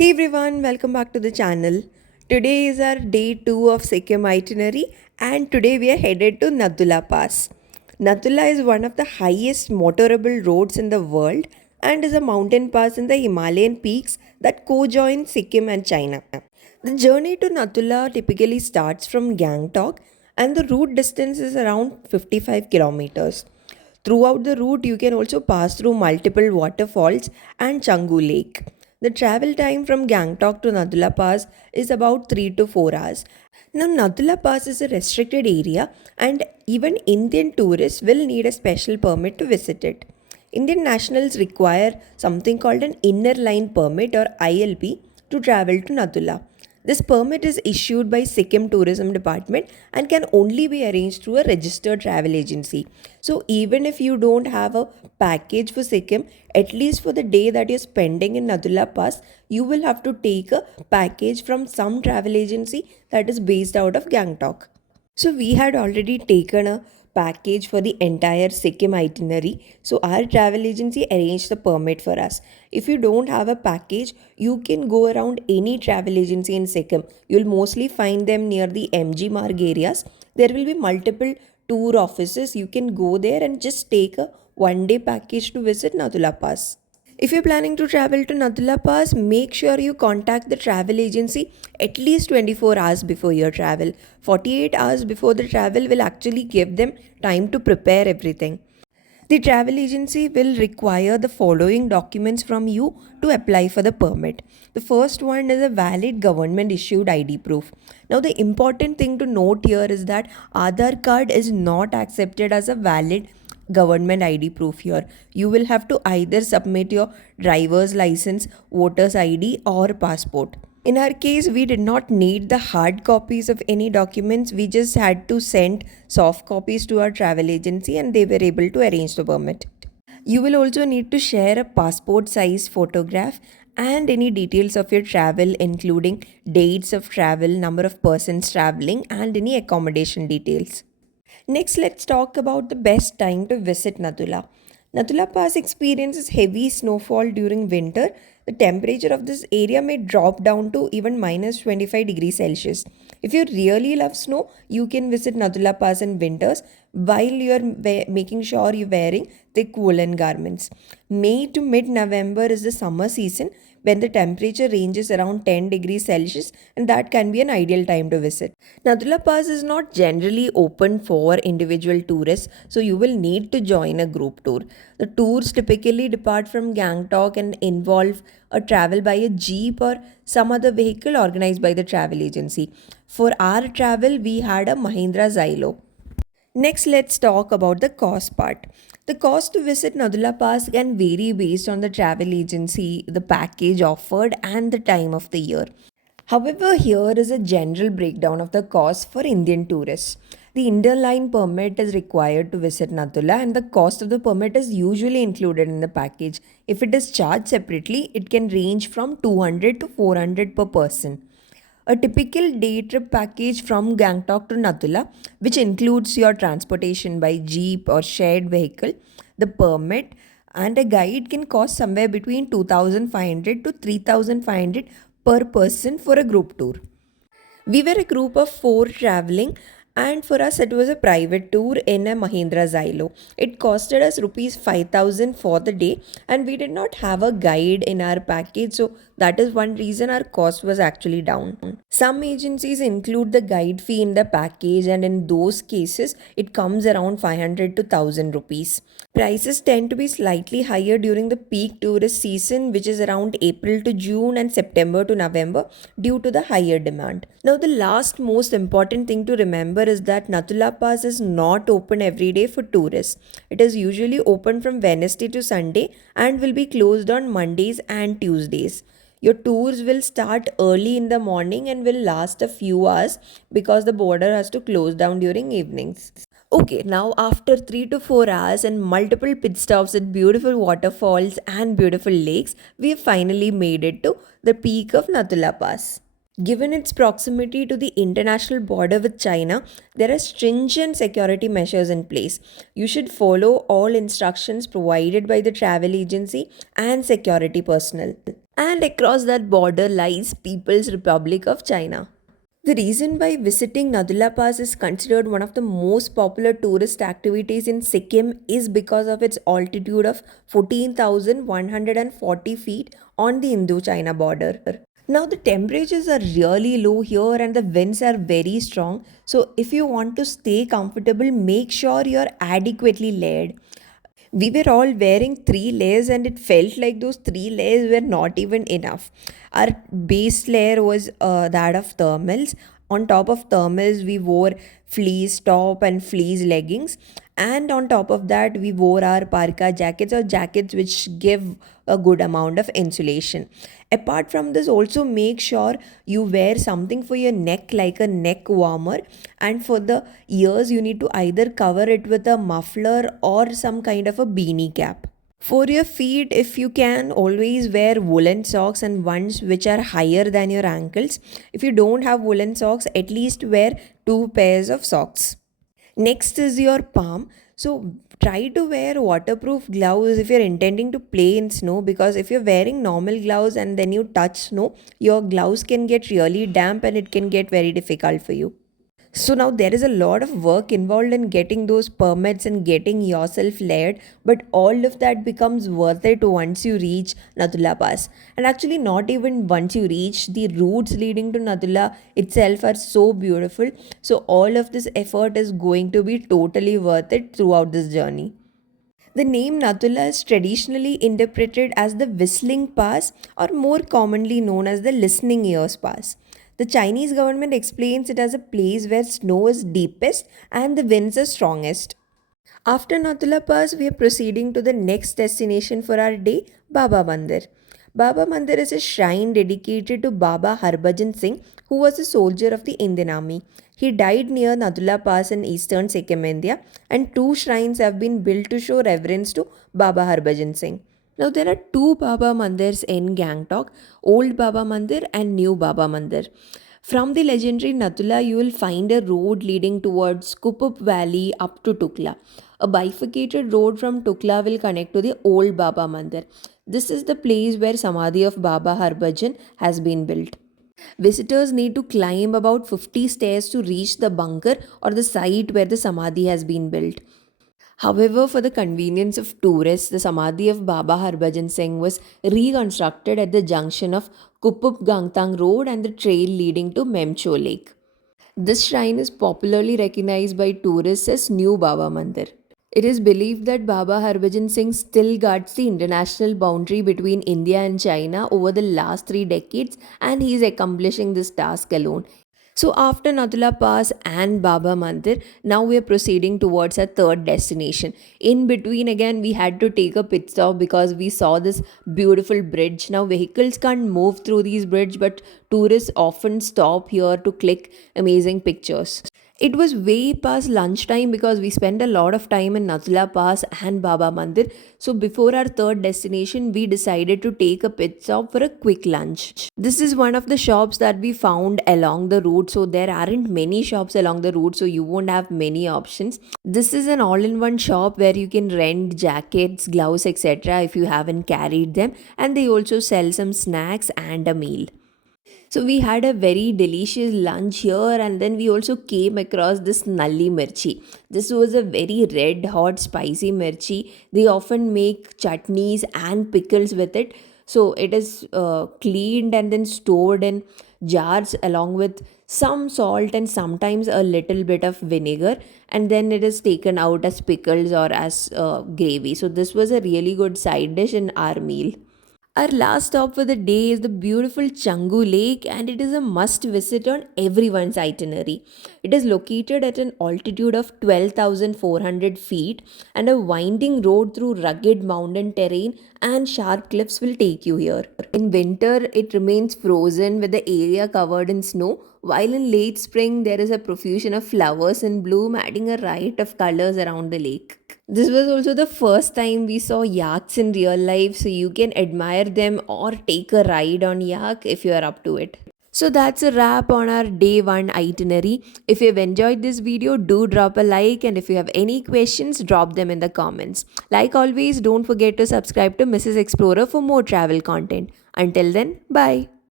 Hey everyone, welcome back to the channel. Today is our day 2 of Sikkim itinerary and today we are headed to Nathula Pass. Nathula is one of the highest motorable roads in the world and is a mountain pass in the Himalayan peaks that co-join Sikkim and China. The journey to Nathula typically starts from Gangtok and the route distance is around 55 kilometers. Throughout the route, you can also pass through multiple waterfalls and Changu Lake. The travel time from Gangtok to Nathula Pass is about 3 to 4 hours. Now, Nathula Pass is a restricted area, and even Indian tourists will need a special permit to visit it. Indian nationals require something called an Inner Line Permit or ILP to travel to Nathula. This permit is issued by Sikkim Tourism Department and can only be arranged through a registered travel agency. So even if you don't have a package for Sikkim, at least for the day that you're spending in Nathula Pass, you will have to take a package from some travel agency that is based out of Gangtok. So we had already taken a package for the entire Sikkim itinerary. So our travel agency arranged the permit for us. If you don't have a package, you can go around any travel agency in Sikkim. You'll mostly find them near the MG Marg areas. There will be multiple tour offices. You can go there and just take a 1 day package to visit Nathula Pass. If you're planning to travel to Nathula Pass, make sure you contact the travel agency at least 24 hours before your travel. 48 hours before the travel will actually give them time to prepare everything. The travel agency will require the following documents from you to apply for the permit. The first one is a valid government issued ID proof. Now, the important thing to note here is that Aadhaar card is not accepted as a valid government ID proof here. You will have to either submit your driver's license, voter's ID, or passport. In our case, we did not need the hard copies of any documents. We just had to send soft copies to our travel agency and they were able to arrange the permit. You will also need to share a passport size photograph and any details of your travel, including dates of travel, number of persons traveling, and any accommodation details. Next, let's talk about the best time to visit Nathula. Nathula Pass experiences heavy snowfall during winter. The temperature of this area may drop down to even minus 25 degrees Celsius. If you really love snow, you can visit Nathula Pass in winters while you're making sure you're wearing thick woolen garments. May to mid November is the summer season when the temperature ranges around 10 degrees Celsius, and that can be an ideal time to visit. Nathula Pass is not generally open for individual tourists, so you will need to join a group tour. The tours typically depart from Gangtok and involve a travel by a jeep or some other vehicle organized by the travel agency. For our travel, we had a Mahindra Xylo. Next, let's talk about the cost part. The cost to visit Nadula Pass can vary based on the travel agency, the package offered, and the time of the year. However, here is a general breakdown of the cost for Indian tourists. The Indian line permit is required to visit Nathula, and the cost of the permit is usually included in the package. If it is charged separately, it can range from 200 to 400 per person. A typical day trip package from Gangtok to Nathula, which includes your transportation by jeep or shared vehicle, the permit, and a guide, can cost somewhere between 2,500 to 3,500 per person for a group tour. We were a group of four traveling, and for us, it was a private tour in a Mahindra Xylo. It costed us rupees 5,000 for the day, and we did not have a guide in our package, so that is one reason our cost was actually down. Some agencies include the guide fee in the package, and in those cases, it comes around 500 to 1,000 rupees. Prices tend to be slightly higher during the peak tourist season, which is around April to June and September to November, due to the higher demand. Now, the last most important thing to remember is that Nathula Pass is not open every day for tourists. It is usually open from Wednesday to Sunday and will be closed on Mondays and Tuesdays. Your tours will start early in the morning and will last a few hours because the border has to close down during evenings. Okay, now after 3 to 4 hours and multiple pit stops at beautiful waterfalls and beautiful lakes, we have finally made it to the peak of Nathula Pass. Given its proximity to the international border with China, there are stringent security measures in place. You should follow all instructions provided by the travel agency and security personnel. And across that border lies People's Republic of China. The reason why visiting Nadula Pass is considered one of the most popular tourist activities in Sikkim is because of its altitude of 14,140 feet on the Indo-China border. Now the temperatures are really low here and the winds are very strong. So if you want to stay comfortable, make sure you're adequately layered. We were all wearing three layers and it felt like those three layers were not even enough. Our base layer was that of thermals. On top of thermals, we wore fleece top and fleece leggings, and on top of that, we wore our parka jackets or jackets which give a good amount of insulation. Apart from this, also make sure you wear something for your neck like a neck warmer, and for the ears, you need to either cover it with a muffler or some kind of a beanie cap. For your feet, if you can, always wear woolen socks and ones which are higher than your ankles. If you don't have woolen socks, at least wear two pairs of socks. Next is your palm. So try to wear waterproof gloves if you're intending to play in snow, because if you're wearing normal gloves and then you touch snow, your gloves can get really damp and it can get very difficult for you. So now there is a lot of work involved in getting those permits and getting yourself layered, but all of that becomes worth it once you reach Nadula Pass. And actually, not even once you reach, the routes leading to Nadula itself are so beautiful. So all of this effort is going to be totally worth it throughout this journey. The name Natula is traditionally interpreted as the whistling pass, or more commonly known as the listening ears pass. The Chinese government explains it as a place where snow is deepest and the winds are strongest. After Nathula Pass, we are proceeding to the next destination for our day, Baba Mandir. Baba Mandir is a shrine dedicated to Baba Harbhajan Singh, who was a soldier of the Indian Army. He died near Nathula Pass in eastern Sikkim, India, and two shrines have been built to show reverence to Baba Harbhajan Singh. Now, there are two Baba Mandirs in Gangtok, Old Baba Mandir and New Baba Mandir. From the legendary Natula, you will find a road leading towards Kupup Valley up to Tukla. A bifurcated road from Tukla will connect to the old Baba Mandir. This is the place where Samadhi of Baba Harbhajan has been built. Visitors need to climb about 50 stairs to reach the bunker or the site where the Samadhi has been built. However, for the convenience of tourists, the Samadhi of Baba Harbhajan Singh was reconstructed at the junction of Kupup Gangtang Road and the trail leading to Memcho Lake. This shrine is popularly recognized by tourists as New Baba Mandir. It is believed that Baba Harbhajan Singh still guards the international boundary between India and China over the last 3 decades, and he is accomplishing this task alone. So, after Nadula Pass and Baba Mandir, now we are proceeding towards our third destination. In between, again, we had to take a pit stop because we saw this beautiful bridge. Now, vehicles can't move through these bridge, but tourists often stop here to click amazing pictures. It was way past lunchtime because we spent a lot of time in Nathula Pass and Baba Mandir. So before our third destination, we decided to take a pit stop for a quick lunch. This is one of the shops that we found along the route. So there aren't many shops along the route, so you won't have many options. This is an all-in-one shop where you can rent jackets, gloves, etc. if you haven't carried them, and they also sell some snacks and a meal. So we had a very delicious lunch here, and then we also came across this nalli mirchi. This was a very red hot spicy mirchi. They often make chutneys and pickles with it. So it is cleaned and then stored in jars along with some salt and sometimes a little bit of vinegar, and then it is taken out as pickles or as gravy. So this was a really good side dish in our meal. Our last stop for the day is the beautiful Changu Lake, and it is a must visit on everyone's itinerary. It is located at an altitude of 12,400 feet, and a winding road through rugged mountain terrain and sharp cliffs will take you here. In winter, it remains frozen with the area covered in snow, while in late spring, there is a profusion of flowers in bloom, adding a riot of colors around the lake. This was also the first time we saw yaks in real life, so you can admire them or take a ride on yak if you are up to it. So that's a wrap on our day 1 itinerary. If you've enjoyed this video, do drop a like, and if you have any questions, drop them in the comments. Like always, don't forget to subscribe to Mrs. Explorer for more travel content. Until then, bye.